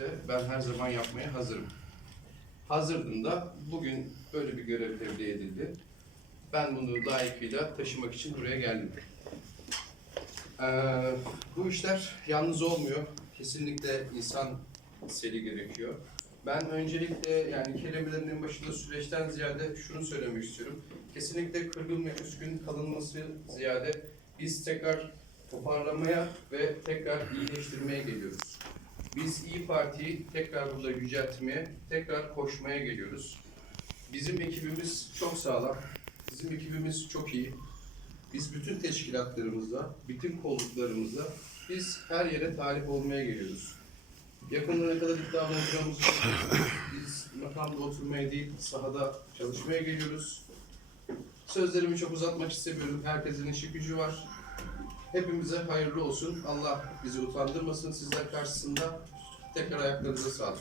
gerekirse ben her zaman yapmaya hazırım. Hazırdım da bugün böyle bir görev tevdi edildi. Ben bunu layıkıyla taşımak için buraya geldim. Ee, bu işler yalnız olmuyor. Kesinlikle insan seli gerekiyor. Ben öncelikle yani kelimelerin başında süreçten ziyade şunu söylemek istiyorum. Kesinlikle kırgın ve üzgün kalınması ziyade biz tekrar toparlamaya ve tekrar iyileştirmeye geliyoruz. Biz İyi Parti'yi tekrar burada yüceltmeye, tekrar koşmaya geliyoruz. Bizim ekibimiz çok sağlam, bizim ekibimiz çok iyi. Biz bütün teşkilatlarımızla, bütün kolluklarımızla biz her yere talip olmaya geliyoruz. Yakında ne kadar iddialı olacağımızı biz makamda oturmaya değil, sahada çalışmaya geliyoruz. Sözlerimi çok uzatmak istemiyorum. Herkesin işi gücü var. Hepimize hayırlı olsun. Allah bizi utandırmasın sizler karşısında. Tekrar ayaklarınıza sağlık.